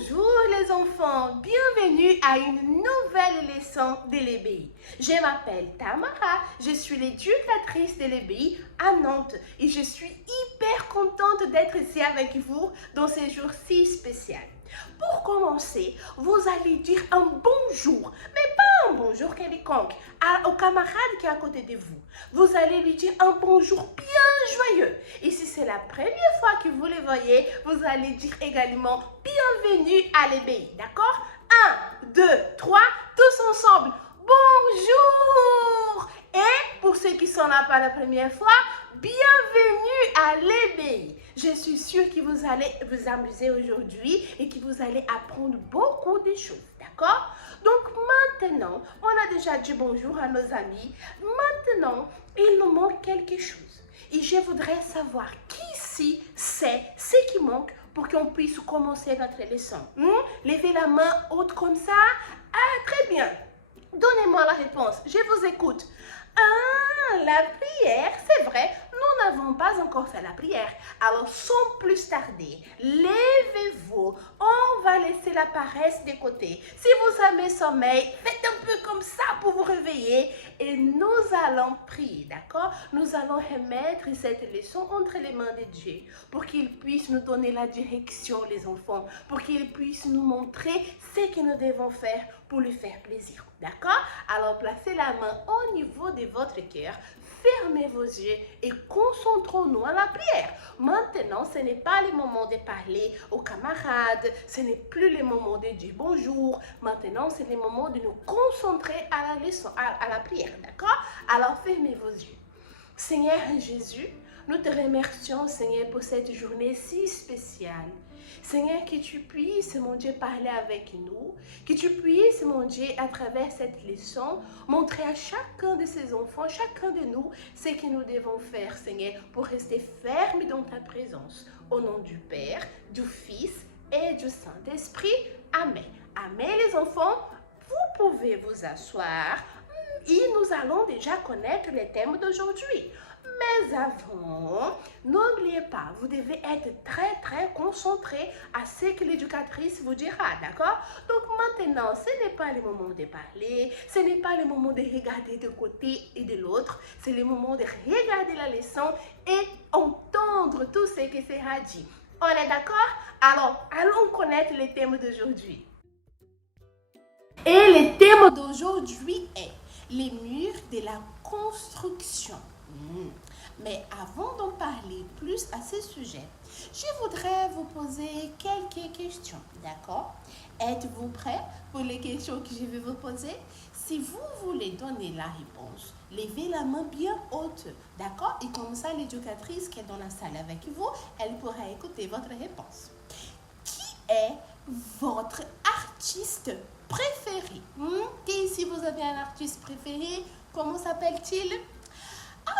Bonjour les enfants, bienvenue à une nouvelle leçon de l'EBI. Je m'appelle Tamara, je suis l'éducatrice de l'EBI à Nantes et je suis hyper contente d'être ici avec vous dans ce jour si spécial. Pour commencer, vous allez dire un bonjour, mais pas un bonjour quelconque, au camarade qui est à côté de vous. Vous allez lui dire un bonjour bien joyeux. Et si c'est la première fois que vous le voyez, vous allez dire également bienvenue à l'EBI, d'accord? 1, 2, 3, tous ensemble. Bonjour! Et pour ceux qui sont là pour la première fois, bienvenue à l'EBI. Je suis sûre que vous allez vous amuser aujourd'hui et que vous allez apprendre beaucoup de choses, d'accord? Donc maintenant, on a déjà dit bonjour à nos amis. Maintenant, il nous manque quelque chose. Et je voudrais savoir qui ici sait ce qui manque pour qu'on puisse commencer notre leçon. Levez la main haute comme ça. Ah, très bien. Donnez-moi la réponse. Je vous écoute. Ah, la prière, c'est vrai, nous n'avons pas encore fait la prière. Alors, sans plus tarder, levez-vous. On va laisser la paresse de côté. Si vous avez sommeil, faites un peu comme ça pour vous réveiller. Et nous allons prier, d'accord? Nous allons remettre cette leçon entre les mains de Dieu pour qu'il puisse nous donner la direction, les enfants, pour qu'il puisse nous montrer ce que nous devons faire pour lui faire plaisir, d'accord? Alors, placez la main au niveau de votre cœur, fermez vos yeux et concentrons-nous à la prière. Maintenant, ce n'est pas le moment de parler aux camarades, ce n'est plus le moment de dire bonjour. Maintenant, c'est le moment de nous concentrer à la leçon, à la prière, d'accord? Alors, fermez vos yeux. Seigneur Jésus, nous te remercions, Seigneur, pour cette journée si spéciale. Seigneur, que tu puisses, mon Dieu, parler avec nous, que tu puisses, mon Dieu, à travers cette leçon, montrer à chacun de ces enfants, chacun de nous, ce que nous devons faire, Seigneur, pour rester fermes dans ta présence. Au nom du Père, du Fils et du Saint-Esprit. Amen. Amen, les enfants. Vous pouvez vous asseoir et nous allons déjà connaître les thèmes d'aujourd'hui. Mais avant, n'oubliez pas, vous devez être très concentré à ce que l'éducatrice vous dira, d'accord? Donc maintenant, ce n'est pas le moment de parler, ce n'est pas le moment de regarder de côté et de l'autre, c'est le moment de regarder la leçon et entendre tout ce qui sera dit. On est d'accord? Alors, allons connaître les thèmes d'aujourd'hui. Et le thème d'aujourd'hui est les murs de la construction. Mais avant d'en parler plus à ce sujet, je voudrais vous poser quelques questions, d'accord? Êtes-vous prêts pour les questions que je vais vous poser? Si vous voulez donner la réponse, levez la main bien haute, d'accord? Et comme ça, l'éducatrice qui est dans la salle avec vous, elle pourra écouter votre réponse. Qui est votre artiste préféré? Et si vous avez un artiste préféré, comment s'appelle-t-il?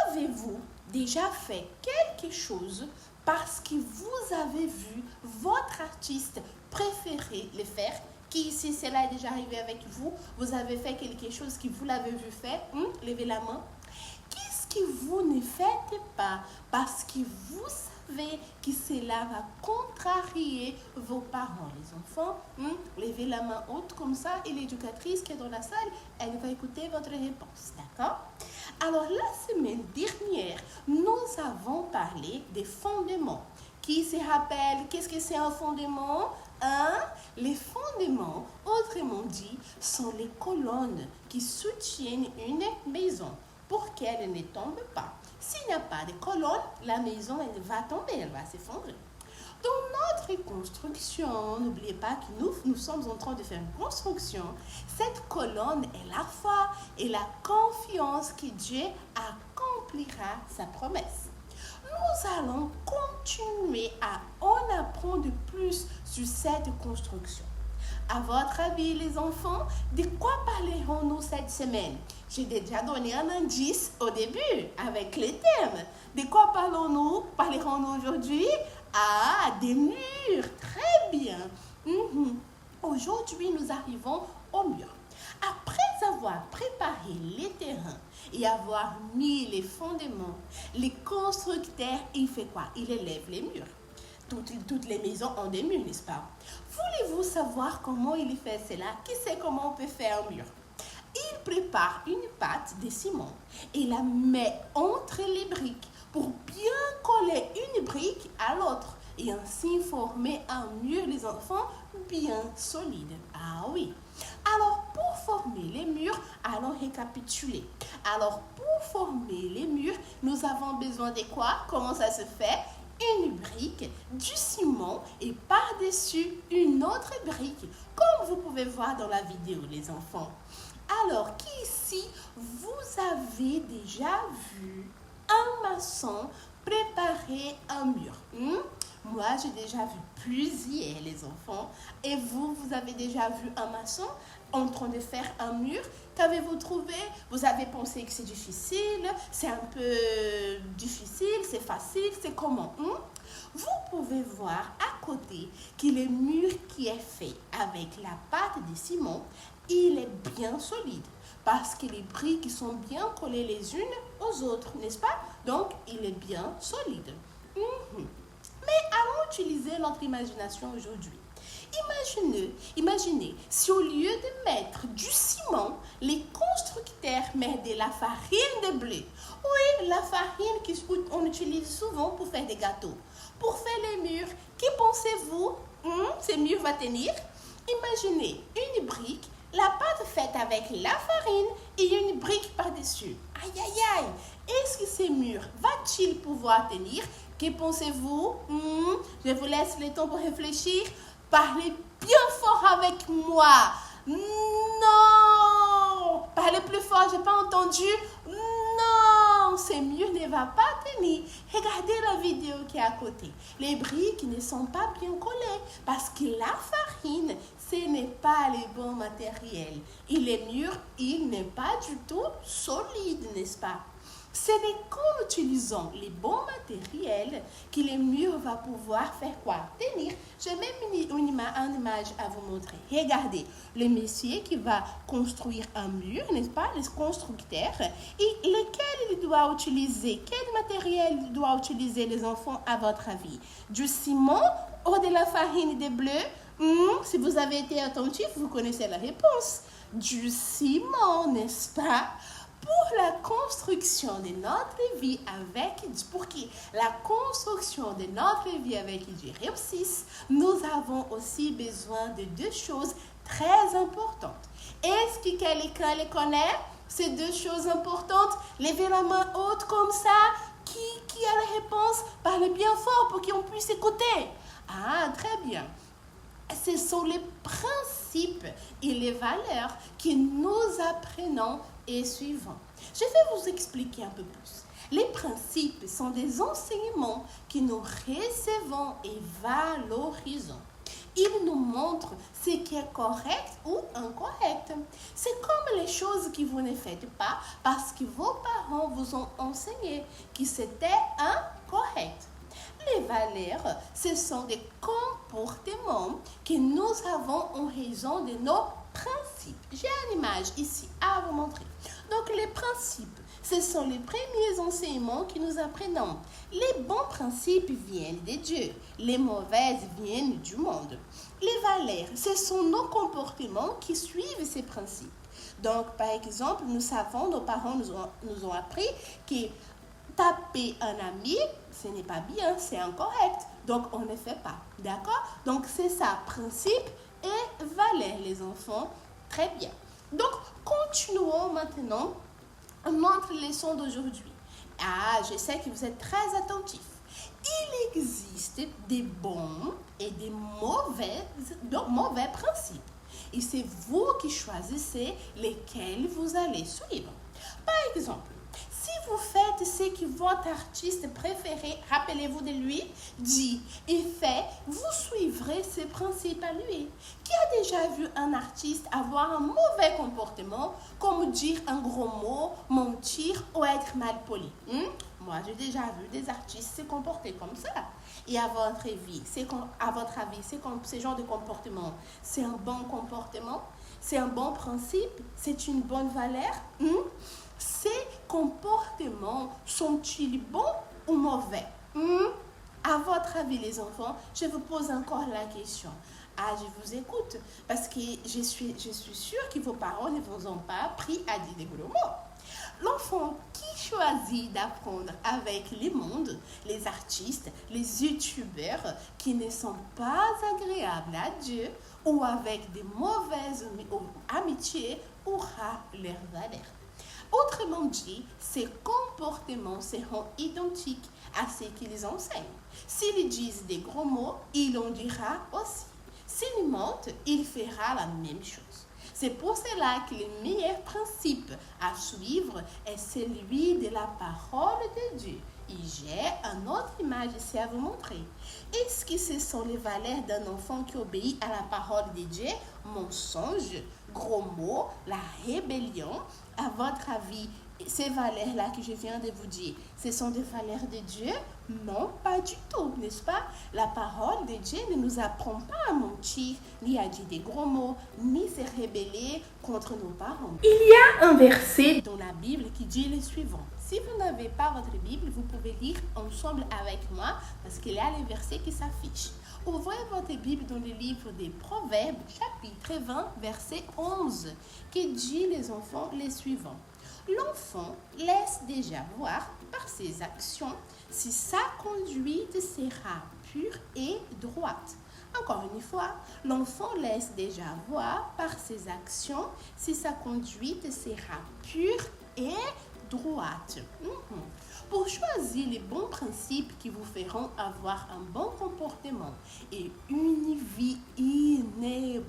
Avez-vous déjà fait quelque chose parce que vous avez vu votre artiste préféré le faire? Qui ici, cela est déjà arrivé avec vous? Vous avez fait quelque chose que vous l'avez vu faire? Levez la main. Qu'est-ce que vous ne faites pas parce que vous savez que cela va contrarier vos parents, les enfants? Levez la main haute comme ça et l'éducatrice qui est dans la salle, elle va écouter votre réponse, d'accord? Alors, la semaine dernière, nous avons parlé des fondements. Qui se rappelle qu'est-ce que c'est un fondement? Les fondements, autrement dit, sont les colonnes qui soutiennent une maison pour qu'elle ne tombe pas. S'il n'y a pas de colonne, la maison elle va tomber, elle va s'effondrer. Dans notre construction, n'oubliez pas que nous sommes en train de faire une construction. Cette colonne est la foi et la confiance que Dieu accomplira sa promesse. Nous allons continuer à en apprendre plus sur cette construction. À votre avis, les enfants, de quoi parlerons-nous cette semaine? J'ai déjà donné un indice au début avec les thèmes. De quoi parlerons-nous aujourd'hui? Ah, des murs, très bien. Aujourd'hui, nous arrivons au mur. Après avoir préparé les terrains et avoir mis les fondements, les constructeurs, il fait quoi? Il élève les murs. toutes les maisons ont des murs, n'est-ce pas? Voulez-vous savoir comment il fait cela? Qui sait comment on peut faire un mur? Il prépare une pâte de ciment et la met entre les briques pour bien coller une brique à l'autre et ainsi former un mur, les enfants, bien solide. Ah oui. Alors, pour former les murs, allons récapituler. Alors, pour former les murs, nous avons besoin de quoi? Comment ça se fait? Une brique, du ciment et par-dessus une autre brique, comme vous pouvez voir dans la vidéo, les enfants. Alors, qui ici, vous avez déjà vu un maçon préparer un mur? Moi, j'ai déjà vu plusieurs, les enfants. Et vous, vous avez déjà vu un maçon en train de faire un mur? Qu'avez-vous trouvé? Vous avez pensé que c'est difficile? C'est un peu difficile? C'est facile? C'est comment? Vous pouvez voir à côté que le mur qui est fait avec la pâte de ciment, il est bien solide parce que les briques sont bien collées les unes aux autres, n'est-ce pas? Donc, il est bien solide. Mais allons utiliser notre imagination aujourd'hui. Imaginez si au lieu de mettre du ciment, les constructeurs mettent de la farine de blé. Oui, la farine qu'on utilise souvent pour faire des gâteaux. Pour faire les murs, qui pensez-vous ces murs vont tenir? Imaginez une brique, la pâte faite avec la farine et une brique par-dessus. Aïe, aïe, aïe! Est-ce que ces murs va-t-il pouvoir tenir? Que pensez-vous? Je vous laisse le temps pour réfléchir. Parlez bien fort avec moi. Non! Parlez plus fort, je n'ai pas entendu. Non! Ces murs ne vont pas tenir. Regardez la vidéo qui est à côté. Les briques ne sont pas bien collées parce que la farine, ce n'est pas le bon matériel. Et les murs, il n'est pas du tout solide, n'est-ce pas? Ce n'est qu'en utilisant les bons matériels que les murs vont pouvoir faire quoi? Tenir. J'ai même une image à vous montrer. Regardez, le monsieur qui va construire un mur, n'est-ce pas? Les constructeurs. Et lequel il doit utiliser? Quel matériel il doit utiliser, les enfants, à votre avis? Du ciment ou de la farine de bleu? Si vous avez été attentif, vous connaissez la réponse. Du ciment, n'est-ce pas? Pour la construction de notre vie pour que la construction de notre vie avec Dieu réussisse, nous avons aussi besoin de deux choses très importantes. Est-ce que quelqu'un les connaît? Ces deux choses importantes, levez la main haute comme ça. Qui a la réponse? Parlez bien fort pour qu'on puisse écouter. Ah, très bien. Ce sont les principes et les valeurs que nous apprenons et suivons. Je vais vous expliquer un peu plus. Les principes sont des enseignements que nous recevons et valorisons. Ils nous montrent ce qui est correct ou incorrect. C'est comme les choses que vous ne faites pas parce que vos parents vous ont enseigné que c'était incorrect. Les valeurs, ce sont des comportements que nous avons en raison de nos principes. J'ai une image ici à vous montrer. Donc, les principes, ce sont les premiers enseignements que nous apprenons. Les bons principes viennent de Dieu. Les mauvaises viennent du monde. Les valeurs, ce sont nos comportements qui suivent ces principes. Donc, par exemple, nous savons, nos parents nous ont appris que taper un ami, ce n'est pas bien, c'est incorrect. Donc, on ne fait pas. D'accord? Donc, c'est ça, principe et valeur, les enfants. Très bien. Donc, continuons maintenant notre leçon d'aujourd'hui. Ah, je sais que vous êtes très attentifs. Il existe des bons et des mauvais principes. Et c'est vous qui choisissez lesquels vous allez suivre. Par exemple, si vous faites ce que votre artiste préféré, rappelez-vous de lui, dit et fait, vous suivrez ses principes à lui. Qui a déjà vu un artiste avoir un mauvais comportement, comme dire un gros mot, mentir ou être mal poli? Moi, j'ai déjà vu des artistes se comporter comme ça. Et à votre avis, c'est comme ce genre de comportement, c'est un bon comportement? C'est un bon principe? C'est une bonne valeur? Ces comportements sont-ils bons ou mauvais? À votre avis, les enfants, je vous pose encore la question. Ah, je vous écoute parce que je suis sûre que vos parents ne vous ont pas appris à dire des gros mots. L'enfant qui choisit d'apprendre avec les mondes, les artistes, les youtubeurs qui ne sont pas agréables à Dieu ou avec des mauvaises amitiés aura leur valeur. Autrement dit, ces comportements seront identiques à ce qu'ils enseignent. S'ils disent des gros mots, il en dira aussi. S'il mentent, il fera la même chose. C'est pour cela que le meilleur principe à suivre est celui de la parole de Dieu. Et j'ai une autre image ici à vous montrer. Est-ce que ce sont les valeurs d'un enfant qui obéit à la parole de Dieu? Mensonge, gros mots, la rébellion. À votre avis, ces valeurs-là que je viens de vous dire, ce sont des valeurs de Dieu? Non, pas du tout, n'est-ce pas? La parole de Dieu ne nous apprend pas à mentir, ni à dire des gros mots, ni se rebeller contre nos parents. Il y a un verset dans la Bible qui dit le suivant. Si vous n'avez pas votre Bible, vous pouvez lire ensemble avec moi parce qu'il y a les versets qui s'affichent. Ouvrez votre Bible dans le livre des Proverbes, chapitre 20, verset 11, qui dit les enfants les suivants. L'enfant laisse déjà voir par ses actions si sa conduite sera pure et droite. Encore une fois, l'enfant laisse déjà voir par ses actions si sa conduite sera pure et droite. Pour choisir les bons principes qui vous feront avoir un bon comportement et une vie inébranlable,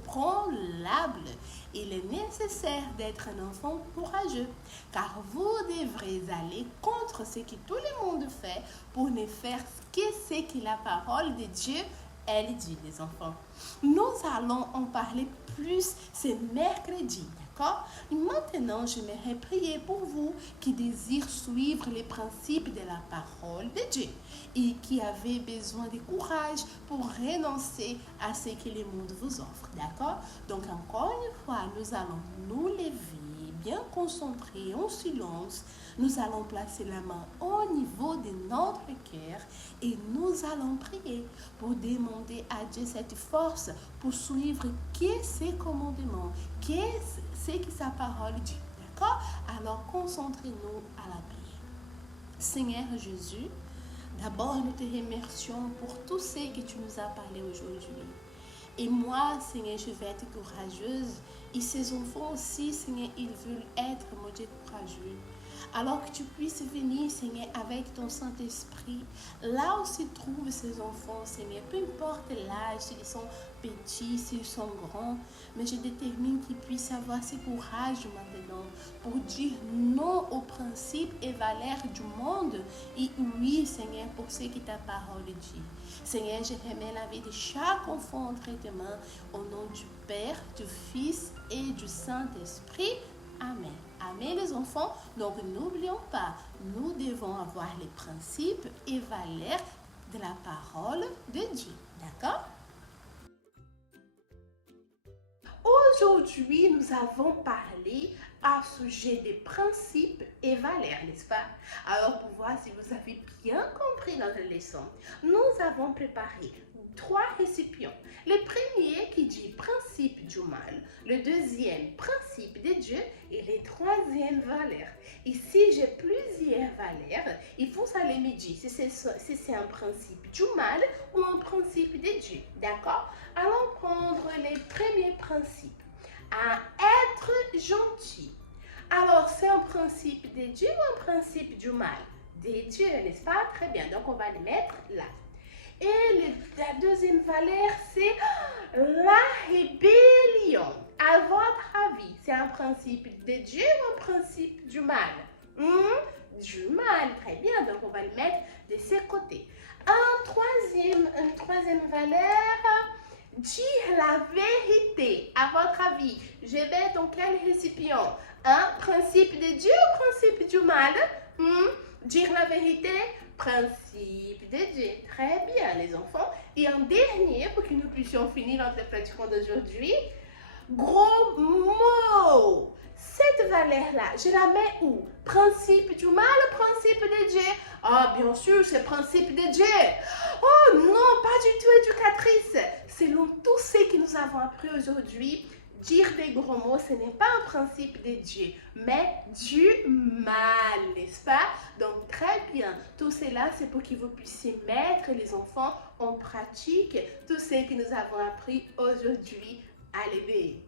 il est nécessaire d'être un enfant courageux, car vous devrez aller contre ce que tout le monde fait pour ne faire que ce que la parole de Dieu elle dit, les enfants. Nous allons en parler plus ce mercredi, d'accord? Maintenant, j'aimerais prier pour vous qui désirent suivre les principes de la parole de Dieu et qui avez besoin de courage pour renoncer à ce que le monde vous offre, d'accord? Donc, encore une fois, nous allons nous lever, bien concentrés, en silence. Nous allons placer la main au niveau de notre cœur et nous allons prier pour demander à Dieu cette force pour suivre ses commandements, ce que sa parole dit. D'accord? Alors concentrez-nous à la prière. Seigneur Jésus, d'abord nous te remercions pour tout ce que tu nous as parlé aujourd'hui. Et moi, Seigneur, je vais être courageuse. Et ces enfants aussi, Seigneur, ils veulent être, mon Dieu, courageux. Alors que tu puisses venir, Seigneur, avec ton Saint-Esprit, là où se trouvent ces enfants, Seigneur, peu importe l'âge, s'ils sont petits, s'ils sont grands, mais je détermine qu'ils puissent avoir ce courage maintenant pour dire non aux principes et valeurs du monde et oui, Seigneur, pour ce que ta parole dit. Seigneur, je remets la vie de chaque enfant entre tes mains au nom du Père, du Fils et du Saint-Esprit. Amen. Amen les enfants. Donc n'oublions pas, nous devons avoir les principes et valeurs de la parole de Dieu. D'accord? Aujourd'hui, nous avons parlé à sujet des principes et valeurs, n'est-ce pas? Alors, pour voir si vous avez bien compris notre leçon, nous avons préparé 3 récipients. Le premier qui dit principe du mal, le deuxième principe de Dieu et le troisième valeur. Ici, j'ai plusieurs valeurs et vous allez me dire si c'est un principe du mal ou un principe de Dieu. D'accord? Allons prendre les premiers principes. À être gentil. Alors, c'est un principe de Dieu ou un principe du mal? De Dieu, n'est-ce pas? Très bien, donc on va le mettre là. Et la deuxième valeur, c'est la rébellion. À votre avis, c'est un principe de Dieu ou un principe du mal? Du mal, très bien, donc on va le mettre de ce côté. Une troisième valeur, dire la vérité. À votre avis, je vais dans quel récipient? Un principe de Dieu ou principe du mal? Dire la vérité, principe de Dieu. Très bien, les enfants. Et un dernier, pour que nous puissions finir notre pratiquement d'aujourd'hui, gros mot. Cette valeur-là, je la mets où? Principe du mal ou principe de Dieu? Oh Ah, bien sûr, c'est le principe de Dieu. Oh non, pas du tout, éducatrice. Selon tout ce que nous avons appris aujourd'hui, dire des gros mots, ce n'est pas un principe de Dieu, mais du mal, n'est-ce pas? Donc, très bien. Tout cela, c'est pour que vous puissiez mettre les enfants en pratique tout ce que nous avons appris aujourd'hui à l'éveil.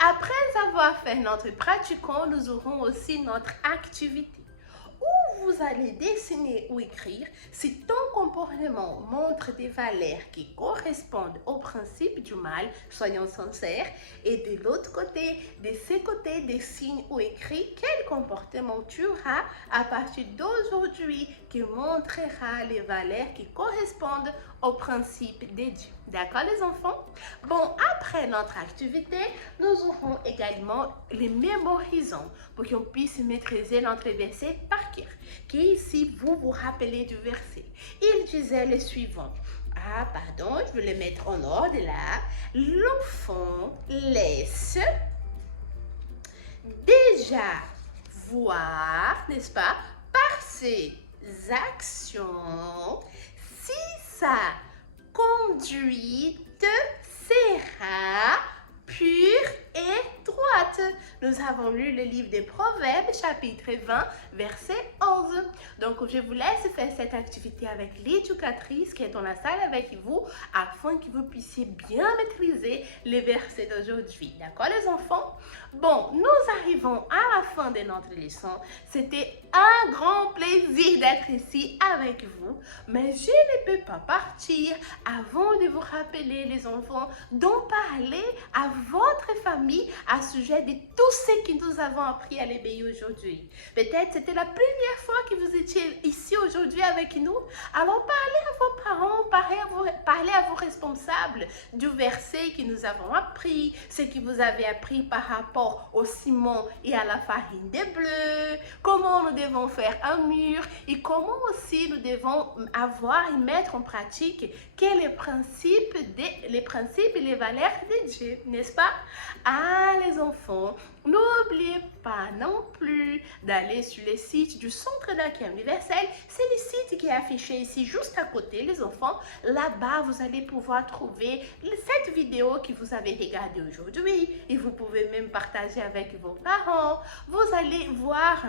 Après avoir fait notre pratiquant, nous aurons aussi notre activité où vous allez dessiner ou écrire si ton comportement montre des valeurs qui correspondent au principe du mal, soyons sincères, et de l'autre côté, de ce côté, dessine ou écrit quel comportement tu auras à partir d'aujourd'hui qui montrera les valeurs qui correspondent au principe de Dieu. D'accord les enfants? Bon, après notre activité, nous aurons également les mémorisons pour qu'on puisse maîtriser notre verset par cœur. Qui ici, vous vous rappelez du verset? Il disait le suivant. Ah, pardon, je vais le mettre en ordre là. L'enfant laisse déjà voir, n'est-ce pas, par ses actions, si sa conduite sera pure et droite. Nous avons lu le livre des Proverbes, chapitre 20, verset 11. Donc, je vous laisse faire cette activité avec l'éducatrice qui est dans la salle avec vous afin que vous puissiez bien maîtriser les versets d'aujourd'hui. D'accord, les enfants? Bon, nous arrivons à la fin de notre leçon. C'était un grand plaisir d'être ici avec vous, mais je ne peux pas partir avant de vous rappeler, les enfants, d'en parler à votre famille à sujet de tout ce que nous avons appris à l'éveil aujourd'hui. Peut-être c'était la première fois que vous étiez ici aujourd'hui avec nous. Alors parlez à vos parents, parlez à vos responsables du verset que nous avons appris, ce que vous avez appris par rapport au ciment et à la farine de bleu, comment nous devons faire un mur et comment aussi nous devons avoir et mettre en pratique quels les principes et les valeurs de Dieu, n'est-ce pas? Ah, les enfants, n'oubliez pas non plus d'aller sur le site du Centre d'accueil universel. C'est le site qui est affiché ici juste à côté, les enfants. Là-bas, vous allez pouvoir trouver cette vidéo que vous avez regardée aujourd'hui et vous pouvez même partager avec vos parents. Vous allez voir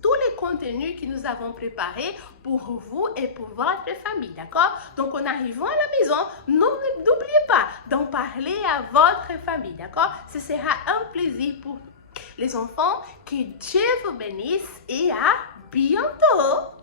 tous les contenus que nous avons préparés pour vous et pour votre famille, d'accord? Donc, en arrivant à la maison, n'oubliez pas d'en parler à votre famille, d'accord? Ce sera un plaisir pour les enfants. Que Dieu vous bénisse et à bientôt!